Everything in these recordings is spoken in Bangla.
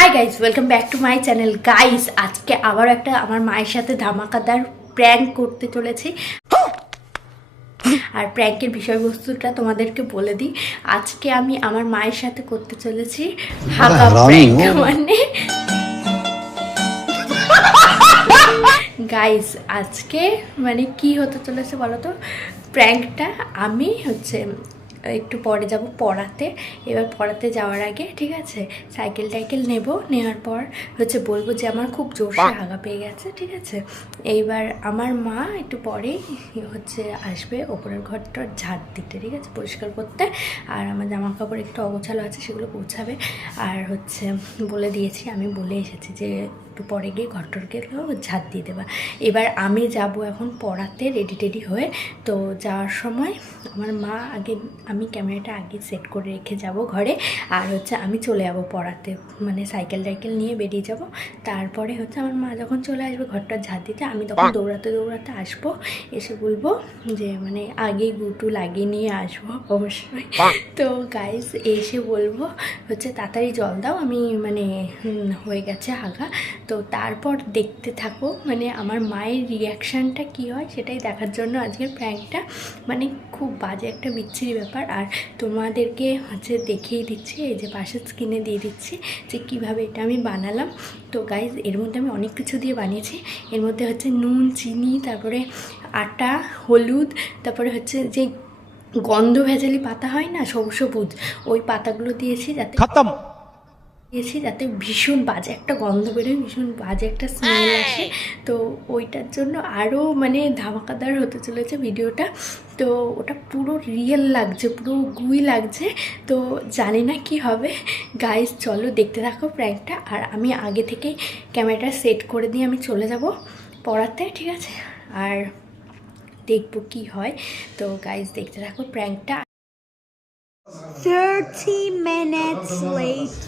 Hi guys, welcome back to my channel. Guys, আজকে আবার একটা আমার মায়ের সাথে ধামাকাদার প্র্যাঙ্ক করতে চলেছি। আর প্র্যাঙ্কের বিষয়বস্তুটা তোমাদেরকে বলে দিই। আজকে আমি আমার মায়ের সাথে করতে চলেছি হাগা প্র্যাঙ্ক। মানে গাইস, আজকে মানে কি হতে চলেছে বলো তো? প্র্যাঙ্কটা আমি একটু পরে যাব পড়াতে। এবার পড়াতে যাওয়ার আগে ঠিক আছে সাইকেল টাইকেল নেওয়ার পর বলবো যে আমার খুব জোরসে হাগা পেয়ে গেছে, ঠিক আছে। এইবার আমার মা একটু পরেই আসবে ওপরের ঘরটা ঝাড় দিতে, ঠিক আছে, পরিষ্কার করতে। আর আমার জামা কাপড় একটু অগোছালো আছে, সেগুলো গোছাবে। আর বলে দিয়েছি, আমি বলে এসেছি যে একটু পরে গিয়ে ঘরটরগুলো ঝাড় দিয়ে দেবা। এবার আমি যাব এখন পড়াতে রেডি টেডি হয়ে। তো যাওয়ার সময় আমার মা আমি ক্যামেরাটা আগে সেট করে রেখে যাব ঘরে। আর আমি চলে যাব পড়াতে, মানে সাইকেল টাইকেল নিয়ে বেরিয়ে যাব। তারপরে আমার মা যখন চলে আসবে ঘরটা ঝাড় দিতে, আমি তখন দৌড়াতে দৌড়াতে আসবো। এসে বলবো যে মানে আগেই গুটু লাগিয়ে নিয়ে আসবো অবশ্যই। তো গাইস, এসে বলবো তাড়াতাড়ি জল দাও, আমি মানে হয়ে গেছে হাগা। তো তারপর দেখতে থাকো, মানে আমার মায়ের রিয়াকশানটা কী হয় সেটাই দেখার জন্য আজকের প্র্যাঙ্কটা। মানে খুব বাজে একটা বিচ্ছিরি ব্যাপার। আর তোমাদেরকে দেখিয়ে দিচ্ছি, এই যে পাশের স্ক্রিনে দিয়ে দিচ্ছি যে কীভাবে এটা আমি বানালাম। তো গাইজ, এর মধ্যে আমি অনেক কিছু দিয়ে বানিয়েছি। এর মধ্যে নুন, চিনি, তারপরে আটা, হলুদ, তারপরে যে গন্ধ ভেজালি পাতা হয় না, সবুজ, ওই পাতাগুলো দিয়েছি যাতে ভীষণ বাজে একটা গন্ধ বেরোয়, ভীষণ বাজে একটা স্মেল আসে। তো ওইটার জন্য আরও মানে ধামাকাদার হতে চলেছে ভিডিওটা। তো ওটা পুরো রিয়েল লাগছে, পুরো গুই লাগছে। তো জানি না কি হবে। গাইস, চলো দেখতে থাকো প্র্যাঙ্কটা। আর আমি আগে থেকেই ক্যামেরাটা সেট করে দিয়ে আমি চলে যাব পড়াতে, ঠিক আছে। আর দেখবো কি হয়। তো গাইস, দেখতে থাকো প্র্যাঙ্কটা। 30 minutes late.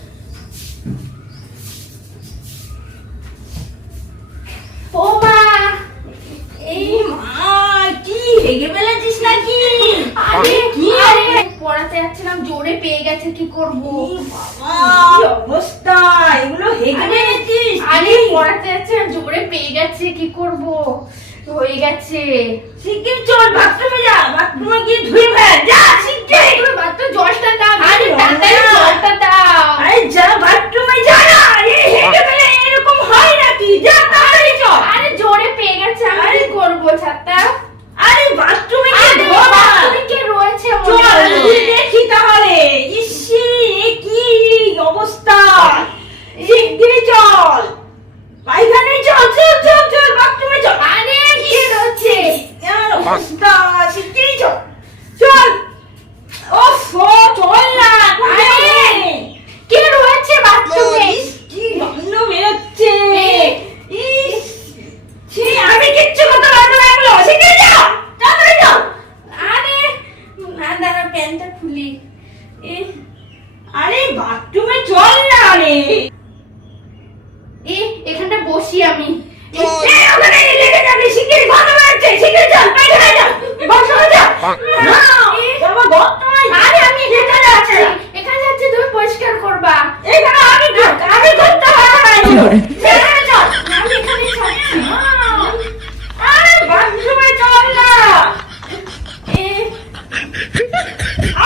ও মা, এই মা কি হেগে ফেলেছিস নাকি? আরে কি, আরে পড়াতে যাচ্ছিলাম, জোরে পেয়ে গেছে, কি করব? বাবা কি অবস্থা, এগুলো হেগে ফেলেছিস? আরে পড়াতে যাচ্ছিলাম, জোরে পেয়ে গেছে, কি করব? হয়ে গেছে। শিগগির চল বাথরুমে যা, বাথরুমে গিয়ে ধুয়ে ফেল, যা শিগগির। তুমি বাথরুমে জলটা দাও, আরে তাড়াতাড়ি জলটা দাও। আরে যা বাথরুমে যা না, আরে হেগে ফেলে এরকম হয় নাকি? যা তাড়াতাড়ি চল। আরে জোরে পেয়ে গেছে, আমি কি করব ছাতা? আরে বাথরুমে গিয়ে ধো না, বাথরুমে কে রয়েছে? চল দেখি তাহলে। ইসি কি অবস্থা, শিগগির চল পায়খানায় চল, চল চল চল বাথরুমে চল। আরে কি রয়েছে অবস্থা, শিগগির চল চল। ওফ, চল না। আরে কি রয়েছে বাথরুমে? কি গন্ধ বেরোচ্ছে। ইস ছি, আমি কিচ্ছু করতে পারবো না, এগুলো শিগগির যাও, তাড়াতাড়ি যাও। আরে না, দাঁড়া প্যান্টটা খুলি। আরে বাথরুমে চল না। আরে এখানটা বসি আমি। ওখানে লেগে যাবি, শিগগির গন্ধ বেরোচ্ছে, শিগগির চল পায়খানায় যা, বাথরুমে যা। বাবা বাথরুমে। আরে আমি এখানে যাচ্ছি, তুমি পরিষ্কার করবা। এখানে আমি করতে পারবো না। চল, আমি এখানে যাচ্ছি। আরে বাথরুমে চল না।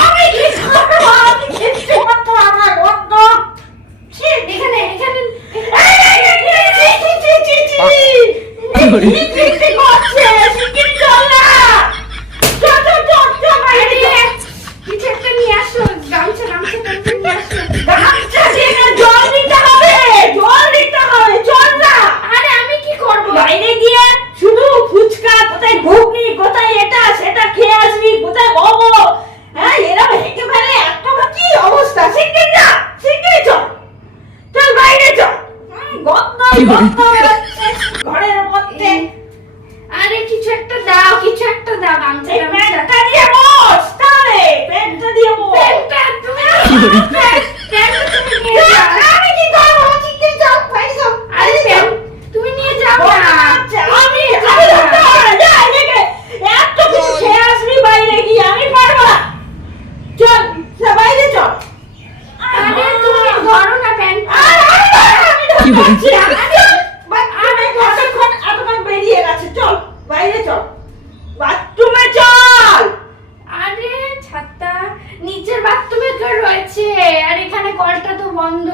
আমি কি করবো? আমি কিচ্ছু করতে পারবো না, গন্ধ। এখানে কিছু একটা নিয়ে আসো, গামছা নিয়ে আসো। গামছা দিয়ে জল দিতে হবে, চল না। আরে আমি কি করবো? বাইরে গিয়ে শুধু ফুচকা, কোথায় ঘুগনি, কোথায় এটা সেটা খেয়ে আসবি, কোথায় মোমো। হ্যাঁ, এরকম হেঁটে ফেলে এত কি অবস্থা। শিগগির যা, শিগগির চল, চল বাইরে চল। গন্ধ ঘরের মধ্যে। আরে কিছু একটা দাও, গামছা দিয়ে বস, তাহলে প্যান্টটা দিয়ে বস। তুমি নিয়ে যাও। আমি কি করবো? শিগগির চল, বাইরে চল। আরে তুমি নিয়ে যাও না। আমি যা, এত কিছু খেয়ে আসবি বাইরে গিয়ে, আমি পারবো না। চল বাইরে চল। আরে তুমি ধরো না প্যান্ট। পাচ্ছি না। আরে কতক্ষণ এতক্ষণ বেরিয়ে গেছে, চল বাইরে চল, বাথরুমে চল। আরে ছাতা নিচের বাথরুমে তো রয়েছে, আর এখানে কলটা তো বন্ধ।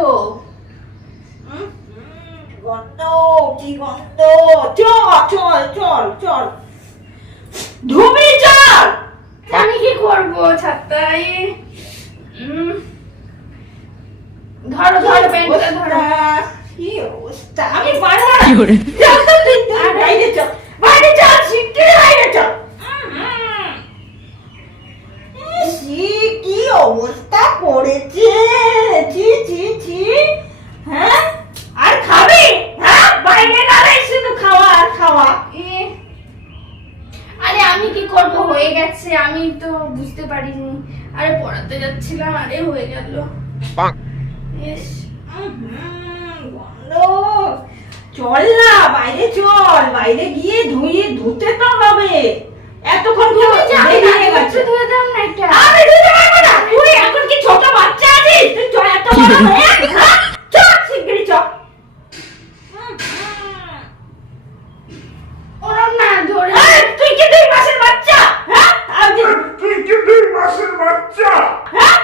গন্ধ, কি গন্ধ, চল চল চল চল, ধুবি চল। আমি কি করব ছাতা? ধরো ধরো প্যান্টটা ধরো। কি অবস্থা, আমি পারবো না। চল তো তুই বাইরে চল, বাইরে চল, শিগগিরই বাইরে চল। কি অবস্থা করেছে, ছি ছি ছি। হ্যাঁ আর খাবি? হ্যাঁ বাইরে দাঁড়াই শুধু খাওয়া আর খাওয়া। আরে আমি কি করব, হয়ে গেছে, আমি তো বুঝতে পারিনি। আরে পড়াতে যাচ্ছিলাম, আরে হয়ে গেল। ইস, গন্ধ। চল না বাইরে চল, বাইরে গিয়ে ধুতে তো হবে। এতক্ষণ বেরিয়ে গেছে। ধুয়ে দাও না এটা। আমি ধুতে পারবো না, তুই এখন কি ছোট বাচ্চা আছিস? তুই চল, এত বড় হয়ে চল, শিগগিরই চল। ওরম না ধরে। তুই কি 2 মাসের বাচ্চা? হ্যাঁ তুই কি 2 মাসের বাচ্চা? হ্যাঁ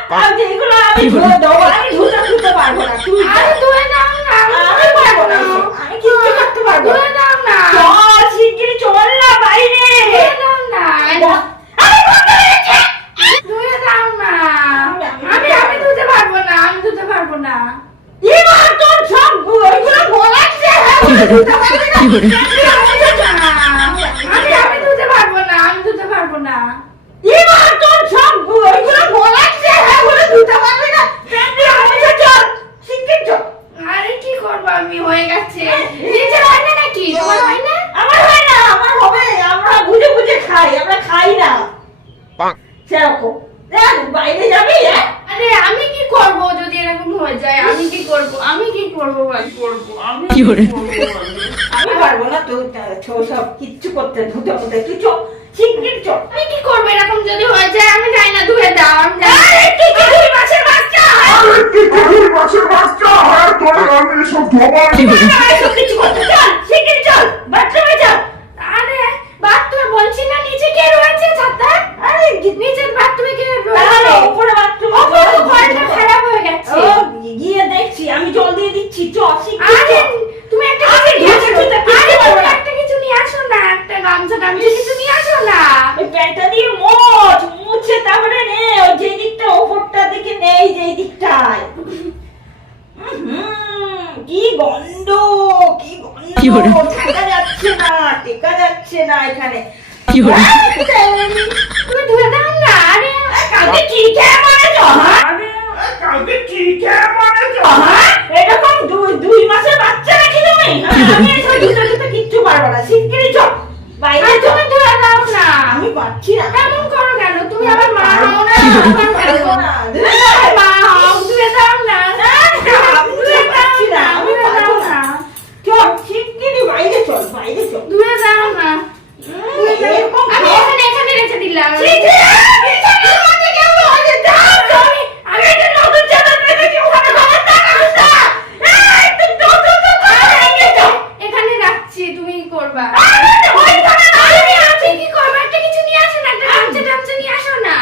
এগুলো আমি ধুয়ে দেবো, আমি ধুতে পারবো না। তুই আরে ধুয়ে দাও না। আমি পারবো না, আমি কিচ্ছু করতে পারবো না। ধুয়ে দাও না। চল শিগগিরই চল না বাইরে। ধুয়ে দাও না। আরে বন্ধ হয়েছে। ধুয়ে দাও না। আমি ধুতে পারবো না, আমি ধুতে পারবো না। এবার তোর সব ওইগুলো বলাচ্ছে। হ্যাঁ ধুতে পারবি না। আমি ধুতে পারবো না, আমি ধুতে পারবো না। এবার তোর সব ওইগুলো বলাচ্ছে। হ্যাঁ বলে ধুতে পারবি না। চল শিগগির চল। আরে কি করবো আমি, হয়ে গেছে। নিচে হয় না নাকি? তোমার হয় না? আমার হয় না, আমার হবে। আমরা বুঝে বুঝে খাই, আমরা খাই না সেরকম। দেখ বাইরে যাবি। হ্যাঁ আরে আমি কি করব যদি এরকম হয়ে যায়? আমি কি করব, আমি কি করবো বল? আমি পারবো না তো সব কিচ্ছু করতে, ধুতে তুই চল শিগগির চল। আমি কি করবো এরকম যদি হয়ে যায়? আমি যাই না, ধুয়ে দাও। আমি যাই না। আরে তুই কি 2 মাসের বাচ্চা? আরে তুই কি 2 মাসের বাচ্চা? হ্যাঁ তোর আমি সব ধোবা। সব কিছু করতে চল, শিগগির চল, বাথরুমে চল। আরে বাথরুমে বলছি না, নিচে কে রয়েছে ছাতা? আরে নিচের বাথরুমে কে তাহলে রয়েছে? উপরে বাথরুমে ওপরে তো কলটা খারাপ হয়ে গেছে। ও গিয়ে দেখছি, আমি জল দিয়ে দিচ্ছি, চল শিগগির আরে চল। তুমি একটা আরে কিছু নিয়ে ধুতে আসো। ধুতে আরে কিচ্ছু তুমি পারবো না। একটা কিছু নিয়ে আসো না, একটা গামছা কিছু নিয়ে আসো না। ওই প্যান্টটা দিয়ে মুছে তারপরে নে, ওই যে দিকটা ওপরটা দিকে নেই, যে দিকটায়। কি গন্ধ, কি গন্ধ, টেকা যাচ্ছে না এখানে। তুমি ধুয়ে দাও না। আরে কালকে কি খেয়ে মারেছো? হ্যাঁ কালকে কি খেয়ে মারেছো? হ্যাঁ? এরকম 2 মাসের বাচ্চা নাকি তুমি? আমি এসব ধুতে কিচ্ছু পারবো না, শিগগিরই চল বাইরে আর চল। তুমি ধুয়ে দাও না। আমি পারছি না। এমন করো কেন? তুমি আমার মা হও না? পারবো না। আমার মা হও, ধুয়ে দাও না। আমি ধুয়ে দাও পারছি না, না, আমি ধুয়ে পারবো দাও না। না। চল শিগগিরই বাইরে চল, বাইরে চল। ধুয়ে দাও না। এরকম আমি এখানে রেখে দিলাম। ছি, ছি, বিছানার মধ্যে কেউ বসে, যাও, যাও। আমি একটা নতুন চাদর পেতেছি, ওখানে খবরদার আসিস না। এই, তুই নতুন তো বাইরে চল। এখানে রাখছি, তুমি কি করবা? আরে, ওইখানে দাঁড়িয়ে আছি। তুমি কি করবা? একটা কিছু নিয়ে আসো না, একটা গামছা নিয়ে আসো না।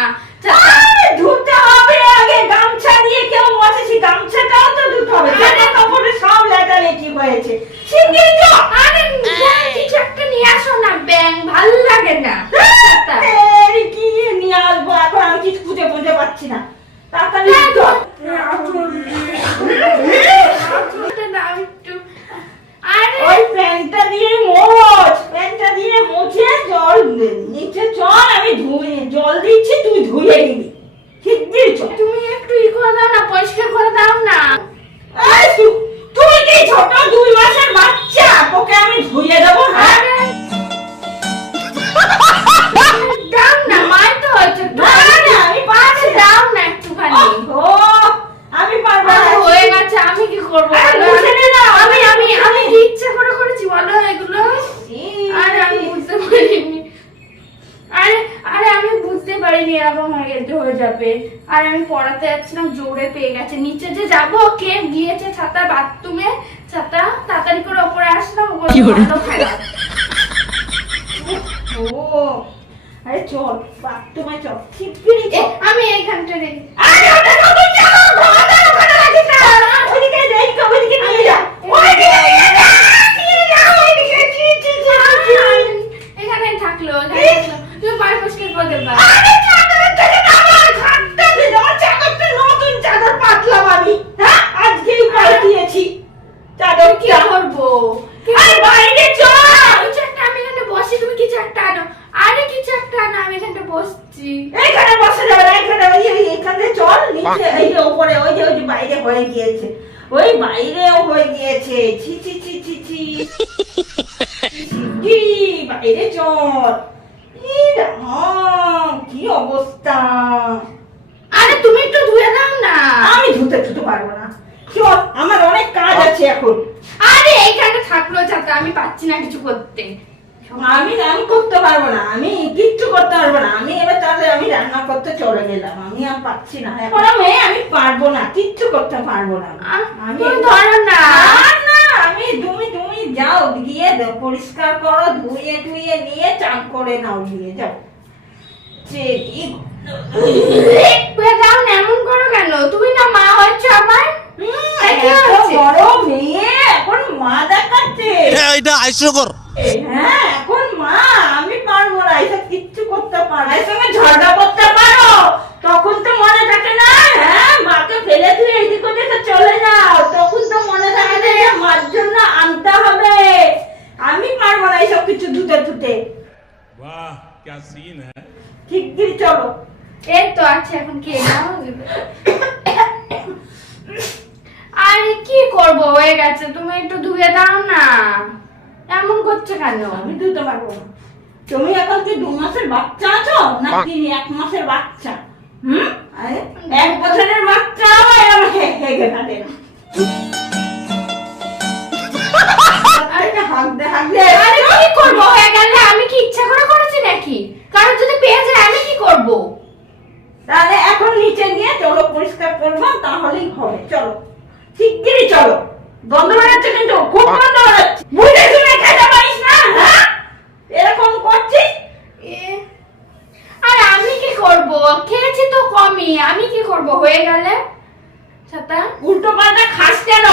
আরে, ধুতে হবে আগে, গামছা দিয়ে কেউ বসেছি, গামছাটাও তো ধুতে হবে। জামা কাপড়ে সব লেটালেটি হয়েছে, শিগগিরই চল। আরে কিছু একটা নিয়ে আসো না, ব্যাং ভালো লাগে না। এই, কি নিয়ে আসবো এখন? আমি কিছু খুঁজে পাচ্ছি না। তাড়াতাড়ি চল। এটা দাও একটু। আরে ওই প্যান্টটা দিয়ে মুছে জল নিচে চল, আমি জল দিচ্ছি, তুই ধুয়ে নিবি, শিগগির চল। তুমি একটু করে দাও না, পরিষ্কার করে দাও না। এই, তুই কি ছোট 2 মাসের বাচ্চা? তোকে আমি ধুয়ে দেবো? হ্যাঁ দাও না, মাই তো হয়েছে। না, না, আমি পারছি না। দাও না একটুখানি। ও, আমি পারবো না। হয়ে গেছে, আমি কি করবো? আরে, বলো? মুছে নে না। আমি কি ইচ্ছে করে করেছি বলো এগুলো? আরে আমি বুঝতে পারিনি। আরে আমি বুঝতে পারিনি এরকম হয়ে যাবে। আর আমি পড়াতে যাচ্ছিলাম, জোরে পেয়ে গেছে। নিচে যে যাবো, কে গিয়েছে ছাতা বাথরুমে, ছাতা তাড়াতাড়ি করে উপরে আস না, ভালো খারাপ। ও আরে চল বাথরুমে চল, শিগগিরই চল। আমি এইখানটা রেখে আরে ওটা নতুন চাদর, ঘরে ওখানে রাখিস না। ওইদিকে যাই, ওইদিকে নিয়ে যা, ওইদিকে নিয়ে যা, নিয়ে যা, ওইদিকে। এখানে থাকলো, তুমি পায়ে পরিষ্কার করে দেবা। আরে চাদরের থেকে আমার ঘাটটা দিল, চাদরটা নতুন চাদর পাতলাম আমি, হ্যাঁ আজকেই পাল্টিয়েছি চাদর। কি করবো? আরে বাইরে চল। কিছু একটা আমি এখানে বসি, তুমি কিছু একটা আনো। আরে কিছু একটা আনো, আমি এখানটা বসছি। এইখানে বসে যাবে না, এখানে এখানে চল নিচে, এই যে উপরে ওই যে বাইরে হয়ে গিয়েছে, ওই বাইরেও হয়ে গিয়েছে। ছি ছি ছি ছি ছি কি বাইরে চল। ই রাম, কি অবস্থা। আরে তুমি একটু ধুয়ে দাও না। আমি ধুতে পারবো না, চল আমার অনেক কাজ আছে এখন। আরে এইখানে থাকলো ছাতা, আমি পাচ্ছি না কিছু করতে। আমি করতে পারবো না, আমি কিচ্ছু করতে পারবো না। আমি এবার তাহলে আমি রান্না করতে চলে গেলাম, আমি আর পাচ্ছি না এখন। আমি পারবো না, কিচ্ছু করতে পারবো না। আমি তুমি ধরো না। না আমি তুমি যাও গিয়ে পরিষ্কার করো, ধুয়ে টুয়ে নিয়ে চান করে নাও, গিয়ে যাও। ধুয়ে দাও না, এমন করো কেন? তুমি না মা হচ্ছ আমার। বড় মেয়ে এখন মা দেখাচ্ছে। এটা হাস্যকর। হ্যাঁ এখন মা, আমি পারবো না, এসব কিচ্ছু করতে পারো। এর সঙ্গে ঝগড়া করতে পারো, তখন তো মনে থাকে না, হ্যাঁ মাকে ফেলে তুই এইদিক ওদিকে চলে যাও, তখন তো মনে থাকে না যে মার জন্য আনতে হবে। আমি পারবো না এইসব কিছু ধুতে। वाह क्या सीन है। শিগগিরই চলো। এই তো আছে, এখন কে নাও। আরে কি করবো, হয়ে গেছে, তুমি একটু ধুয়ে দাও না। এমন করছো কেন? আমি ধুতে পারবো না। তুমি এখন কি 2 মাসের বাচ্চা আছো নাকি 1 মাসের বাচ্চা? আরে 1 বছরের বাচ্চা এরকম হেগে কাটে না। আরে কি করবো, হয়ে গেলে আমি কি ইচ্ছা করে করেছি নাকি? কারণ যদি পেয়ে যায় আমি কি করবো? তাহলে এখন নিচে নিয়ে চলো, পরিষ্কার করবো, তাহলেই হবে। চলো শিগগিরই চলো। গন্ধ বেরোচ্ছে কিন্তু, খুব গন্ধ বেরোচ্ছে। বুঝে শুনে খেতে পারিস না, হ্যাঁ এরকম করছিস। আর আমি কি করব? খেয়েছি তো কমই, আমি কি করব হয়ে গেলে? ছাতা উল্টো পাল্টা খাস কেন?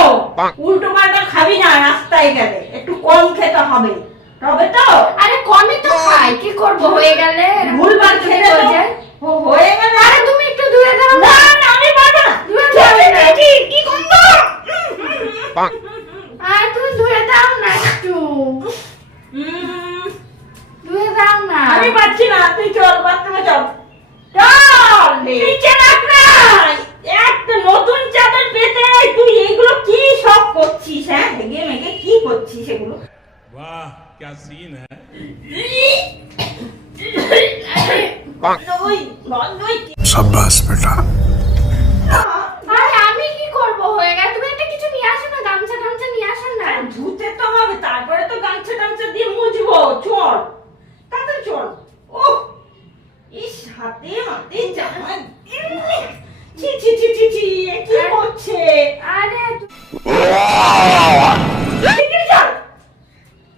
উল্টো পাল্টা খাবি না, রাস্তায় গেলে একটু কম খেতে হবে, তবে তো। আরে কমই তো খাই, কি করব হয়ে গেলে? ভুলভাল খেলে তো হয়ে গেলে। আরে তুমি একটু ধুয়ে দাও না না। না আমি পারবো না। ধুয়ে দাও না। কি গন্ধ। আর তুমি ধুয়ে দাও না একটু। ধুয়ে দাও না। আমি পারছি না, তুই চল বাথরুমে চল। চল নিচে রাখ না, একটা নতুন চাদর পেতে তুই এইগুলো কি সব করছিস? হ্যাঁ হেগে মেগে কি করছিস এগুলো? वाह क्या सीन है। গন্ধই গন্ধই। शाबाश बेटा। আরে আমি কি করব হয়ে গেলে? তুমি একটা কিছু নিয়ে আসো না, গামছা গামছা নিয়ে আসো না। আর ধুতে তো হবে, তারপরে তো গামছা টামছা দিয়ে মুছবো। চল তাড়াতাড়ি চল। ওহ ইস, হাতে মাতে জামা। ছি ছি ছি ছি ছি, এ কি হচ্ছে? আরে শিগগিরই চল,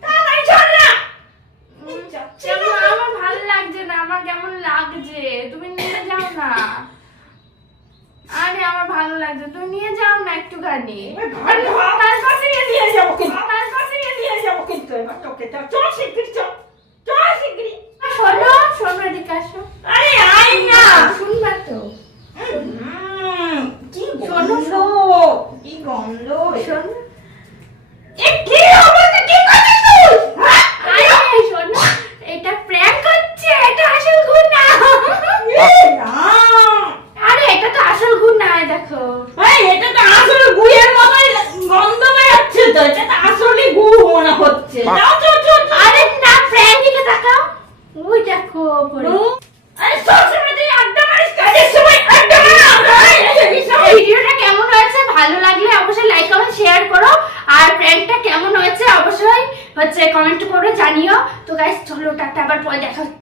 তাড়াতাড়ি চল না। কেমন আমার ভালো লাগছে না, আমার কেমন লাগছে, তুমি নিয়ে যাও না। আরে আমার ভালো লাগছে, তুমি নিয়ে যাও না একটুখানি। তারপর নিয়ে যাবো কিন্তু, তারপর নিয়ে যাবো কিন্তু এবার তোকে। চল শিগগিরই চল, চল শিগগিরই। শোনো শোনো, এদিকে আসো। আরে আয় না। শুনবা তো? কি শোনো, গন্ধ, কি গন্ধ। শোনো। এ কি অবস্থা, কি করছিস তুই? আরে শোনো, এটা প্র্যাঙ্ক হচ্ছে, এটা আসল গুণ না। আরে এটা তো আসল গুণ না, দেখো। এটা তো আসলে গুয়ের মতোই গন্ধ বেরোচ্ছে তো, এটা তো আসলে গু মনে হচ্ছে। যাও চল চল। আরে না, প্র্যাঙ্ক দিকে তাকাও, ওই দেখো পরে। আরে সবসময় তুই আড্ডা মারিস, কাজের সময় আড্ডা মারিস। ভিডিওটা কেমন হয়েছে ভালো লাগলে অবশ্যই লাইক কমেন্ট শেয়ার করো, আর প্র্যাঙ্কটা কেমন হয়েছে অবশ্যই কমেন্ট করে জানিও। তো গাইস চলো টাটা, আবার পরে দেখা।